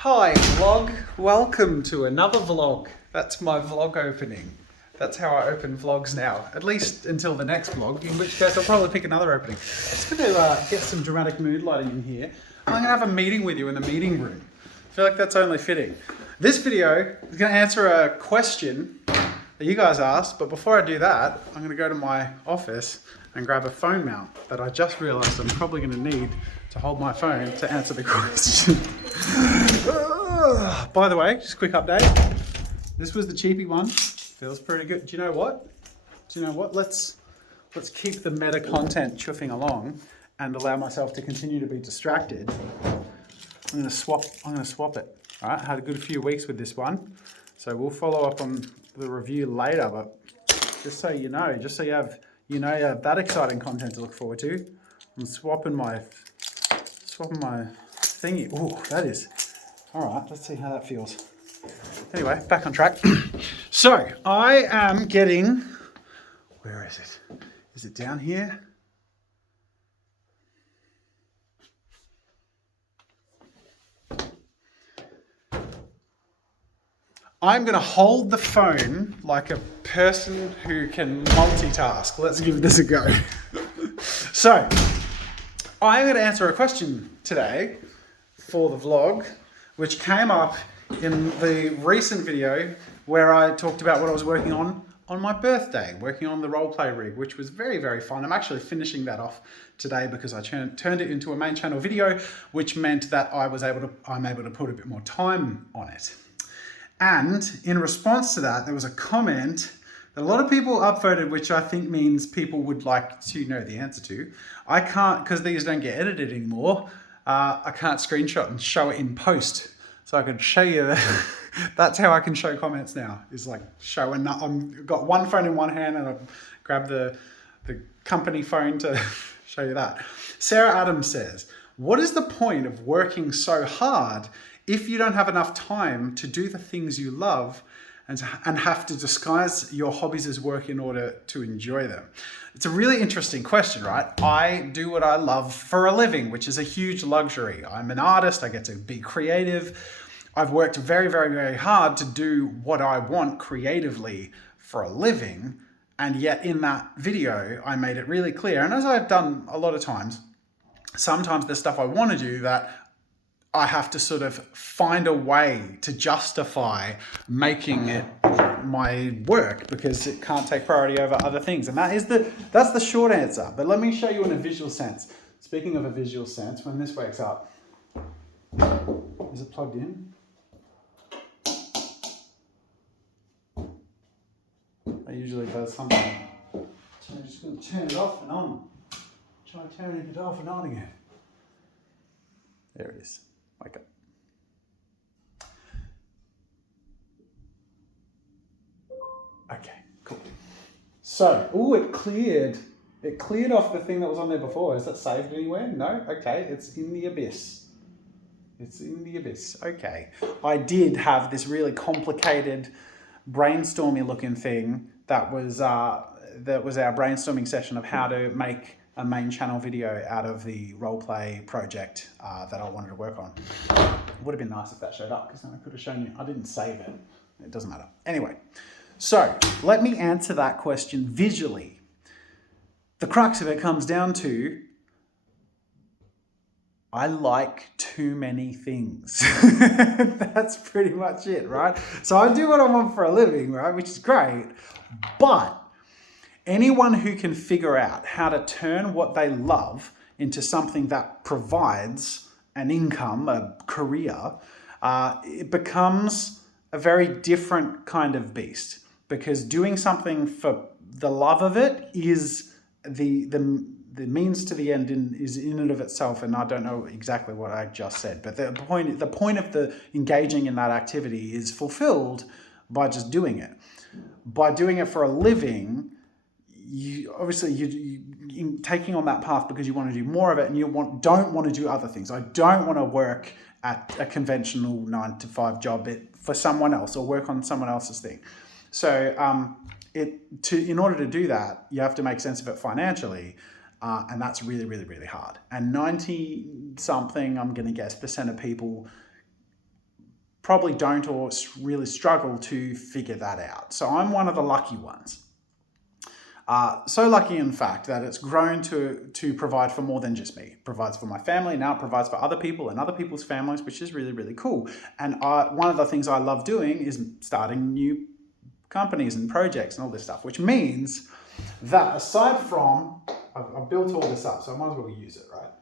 Hi vlog, welcome to another vlog. That's my vlog opening. That's how I open vlogs now, at least until the next vlog, in which case I'll probably pick another opening. Just going to get some dramatic mood lighting in here. I'm going to have a meeting with you in the meeting room. I feel like that's only fitting. This video is going to answer a question that you guys asked, but before I do that, I'm going to go to my office and grab a phone mount that I just realized I'm probably going to need to hold my phone to answer the question. By the way, just a quick update. This was the cheapy one. Feels pretty good. Do you know what? Let's keep the meta content chuffing along and allow myself to continue to be distracted. I'm gonna swap it. All right, had a good few weeks with this one. So we'll follow up on the review later, but just so you know, you have that exciting content to look forward to. I'm swapping my thingy. Oh, that is. All right, let's see how that feels. Anyway, back on track. So I am getting, where is it? Is it down here? I'm going to hold the phone like a person who can multitask. Let's give this a go. So, I'm going to answer a question today for the vlog, which came up in the recent video where I talked about what I was working on my birthday, working on the roleplay rig, which was very, very fun. I'm actually finishing that off today because I turned it into a main channel video, which meant that I'm able to put a bit more time on it. And in response to that, there was a comment that a lot of people upvoted, which I think means people would like to know the answer to. I can't, because these don't get edited anymore, I can't screenshot and show it in post. So I can show you that. That's how I can show comments now, is like showing. I've got one phone in one hand and I grab the company phone to show you that. Sarah Adams says, what is the point of working so hard if you don't have enough time to do the things you love and have to disguise your hobbies as work in order to enjoy them? It's a really interesting question, right? I do what I love for a living, which is a huge luxury. I'm an artist, I get to be creative. I've worked very, very, very hard to do what I want creatively for a living. And yet in that video, I made it really clear, and as I've done a lot of times, sometimes there's stuff I want to do that I have to sort of find a way to justify making it my work because it can't take priority over other things. And that's the short answer. But let me show you in a visual sense. Speaking of a visual sense, when this wakes up, is it plugged in? I usually does something. So I'm just going to turn it off and on. Try turning it off and on again. There it is. Wake up. Okay, cool. So, it cleared. It cleared off the thing that was on there before. Is that saved anywhere? No? Okay, it's in the abyss. It's in the abyss. Okay. I did have this really complicated, brainstormy looking thing that was our brainstorming session of how to make a main channel video out of the roleplay project that I wanted to work on. It would have been nice if that showed up because then I could have shown you. I didn't save it. It doesn't matter. Anyway, so let me answer that question visually. The crux of it comes down to I like too many things. That's pretty much it, right? So I do what I want for a living, right? Which is great. But anyone who can figure out how to turn what they love into something that provides an income, a career, it becomes a very different kind of beast. Because doing something for the love of it is the means to the end is in and of itself, and I don't know exactly what I just said, but the point of the engaging in that activity is fulfilled by just doing it. By doing it for a living, you taking on that path because you want to do more of it, and don't want to do other things. I don't want to work at a conventional 9-to-5 job for someone else or work on someone else's thing. So in order to do that, you have to make sense of it financially. And that's really, really, really hard. And 90-something, I'm going to guess, % of people probably don't or really struggle to figure that out. So I'm one of the lucky ones. So lucky, in fact, that it's grown to provide for more than just me. It provides for my family, now it provides for other people and other people's families, which is really, really cool. And one of the things I love doing is starting new companies and projects and all this stuff, which means that aside from, I've built all this up, so I might as well use it, right?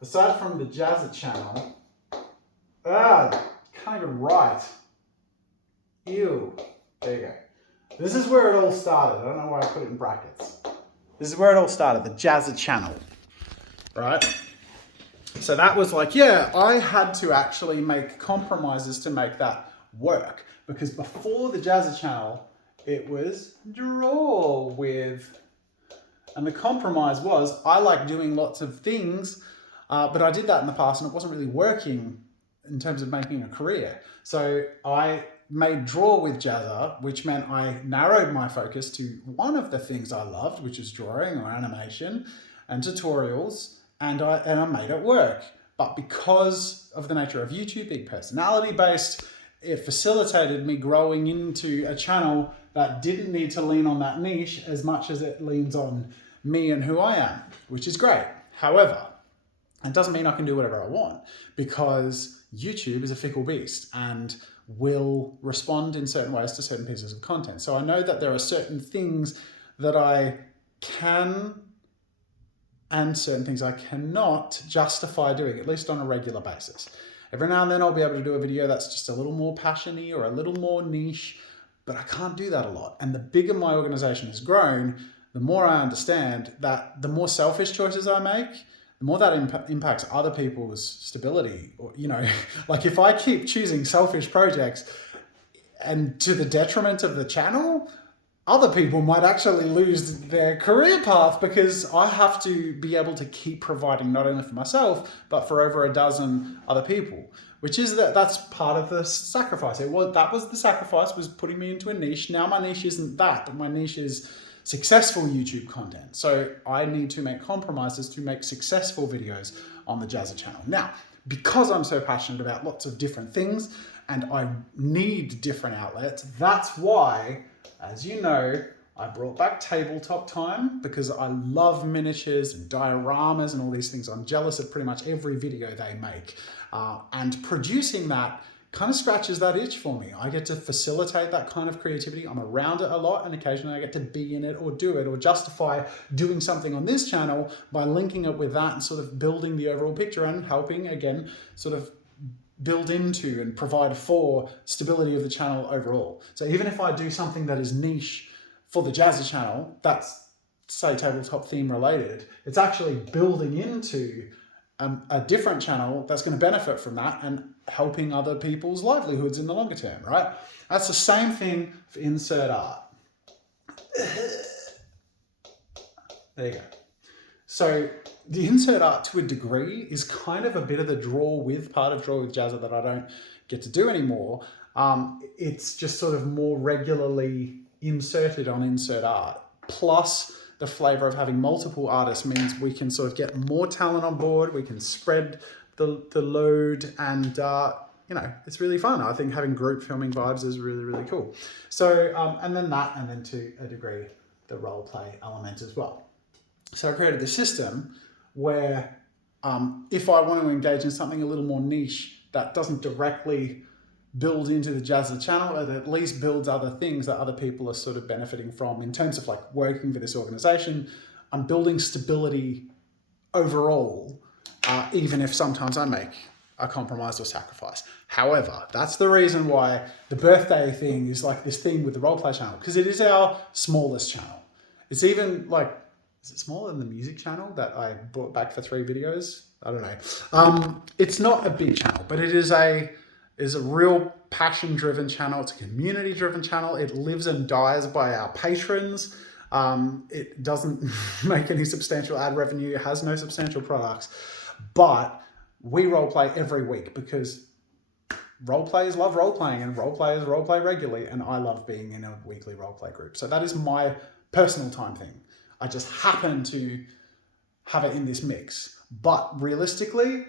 Aside from the Jazza channel, can't even write. Ew. There you go. This is where it all started. I don't know why I put it in brackets. This is where it all started, the Jazza channel, right? So that was like, yeah, I had to actually make compromises to make that work. Because before the Jazza channel, it was draw with. And the compromise was, I like doing lots of things, but I did that in the past and it wasn't really working in terms of making a career. So I made draw with Jazza, which meant I narrowed my focus to one of the things I loved, which is drawing or animation and tutorials, and I made it work. But because of the nature of YouTube being personality based, it facilitated me growing into a channel that didn't need to lean on that niche as much as it leans on me and who I am, which is great. However, it doesn't mean I can do whatever I want, because YouTube is a fickle beast and will respond in certain ways to certain pieces of content. So I know that there are certain things that I can and certain things I cannot justify doing, at least on a regular basis. Every now and then I'll be able to do a video that's just a little more passion-y or a little more niche, but I can't do that a lot. And the bigger my organization has grown, the more I understand that the more selfish choices I make, the more that impacts other people's stability. Or, like if I keep choosing selfish projects and to the detriment of the channel, other people might actually lose their career path because I have to be able to keep providing not only for myself, but for over a dozen other people, which is that's part of the sacrifice. That was the sacrifice, was putting me into a niche. Now my niche isn't that, but my niche is successful YouTube content. So I need to make compromises to make successful videos on the Jazza channel. Now, because I'm so passionate about lots of different things and I need different outlets, that's why, as you know, I brought back tabletop time because I love miniatures and dioramas and all these things. I'm jealous of pretty much every video they make. And producing that kind of scratches that itch for me. I get to facilitate that kind of creativity. I'm around it a lot and occasionally I get to be in it or do it or justify doing something on this channel by linking it with that and sort of building the overall picture and helping, again, sort of build into and provide for stability of the channel overall. So even if I do something that is niche for the Jazza channel, that's, say, tabletop theme related, it's actually building into a different channel that's going to benefit from that and helping other people's livelihoods in the longer term, right? That's the same thing for insert art. There you go. So the insert art, to a degree, is kind of a bit of the draw with part of Draw with Jazza that I don't get to do anymore. It's just sort of more regularly inserted on insert art. Plus, the flavor of having multiple artists means we can sort of get more talent on board. We can spread the load, and it's really fun. I think having group filming vibes is really, really cool. So, and then to a degree, the role play element as well. So I created the system where if I want to engage in something a little more niche that doesn't directly build into the Jazza channel, it at least builds other things that other people are sort of benefiting from in terms of like working for this organization. I'm building stability overall, even if sometimes I make a compromise or sacrifice. However, that's the reason why the birthday thing is like this thing with the roleplay channel, because it is our smallest channel. It's even like, is it smaller than the music channel that I brought back for 3 videos? I don't know. It's not a big channel, but it is a real passion-driven channel. It's a community-driven channel. It lives and dies by our patrons. It doesn't make any substantial ad revenue. It has no substantial products. But we roleplay every week because roleplayers love roleplaying and roleplayers roleplay regularly, and I love being in a weekly roleplay group. So that is my personal time thing. I just happen to have it in this mix. But realistically,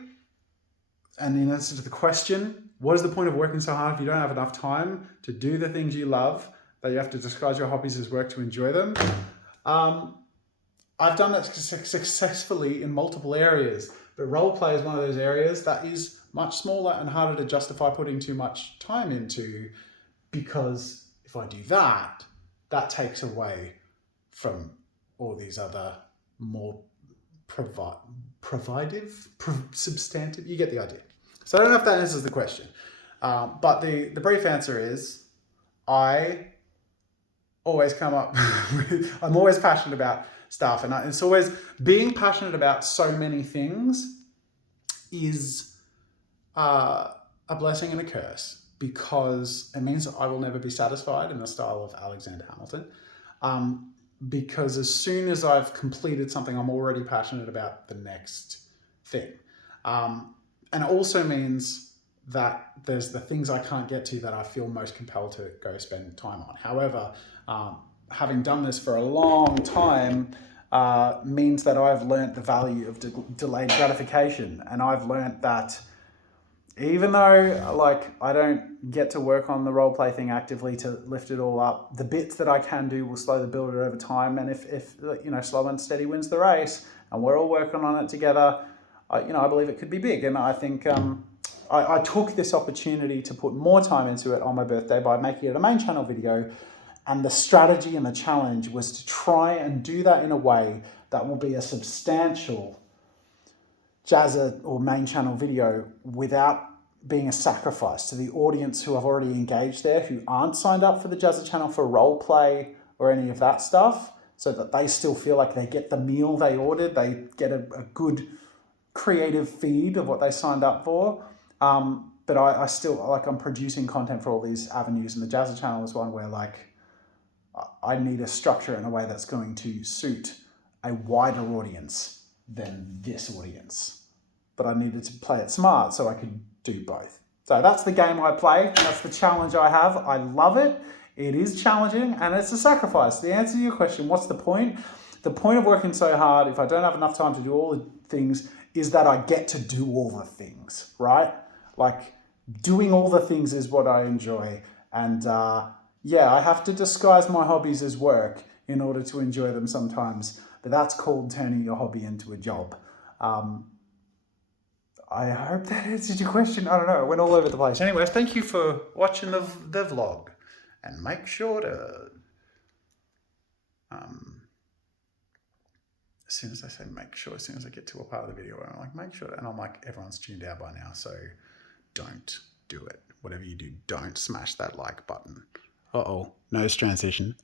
and in answer to the question, what is the point of working so hard if you don't have enough time to do the things you love, that you have to disguise your hobbies as work to enjoy them? I've done that successfully in multiple areas, but role play is one of those areas that is much smaller and harder to justify putting too much time into, because if I do that, that takes away from all these other more substantive, you get the idea. So I don't know if that answers the question, but the brief answer is I always come up with, I'm always passionate about stuff, and it's always, being passionate about so many things is a blessing and a curse, because it means that I will never be satisfied, in the style of Alexander Hamilton, because as soon as I've completed something, I'm already passionate about the next thing. And it also means that there's the things I can't get to that I feel most compelled to go spend time on. However, having done this for a long time means that I've learnt the value of delayed gratification. And I've learnt that even though like I don't get to work on the role play thing actively to lift it all up, the bits that I can do will slowly build it over time. And if you know, slow and steady wins the race, and we're all working on it together, I believe it could be big. And I think I took this opportunity to put more time into it on my birthday by making it a main channel video. And the strategy and the challenge was to try and do that in a way that will be a substantial Jazza or main channel video without being a sacrifice to the audience who have already engaged there, who aren't signed up for the Jazza channel for role play or any of that stuff, so that they still feel like they get the meal they ordered, they get a good creative feed of what they signed up for. But I still, like, I'm producing content for all these avenues, and the Jazza channel is one where, like, I need a structure in a way that's going to suit a wider audience than this audience. But I needed to play it smart so I could do both. So that's the game I play. That's the challenge I have. I love it. It is challenging and it's a sacrifice. The answer to your question, what's the point? The point of working so hard, if I don't have enough time to do all the things, is that I get to do all the things, right? Like, doing all the things is what I enjoy. And yeah, I have to disguise my hobbies as work in order to enjoy them sometimes. But that's called turning your hobby into a job. I hope that answered your question. I don't know, it went all over the place. Anyways, thank you for watching the vlog. And make sure to, as soon as I say make sure, as soon as I get to a part of the video where I'm like, make sure, and I'm like, everyone's tuned out by now, so don't do it. Whatever you do, don't smash that like button. Uh-oh, nose transition.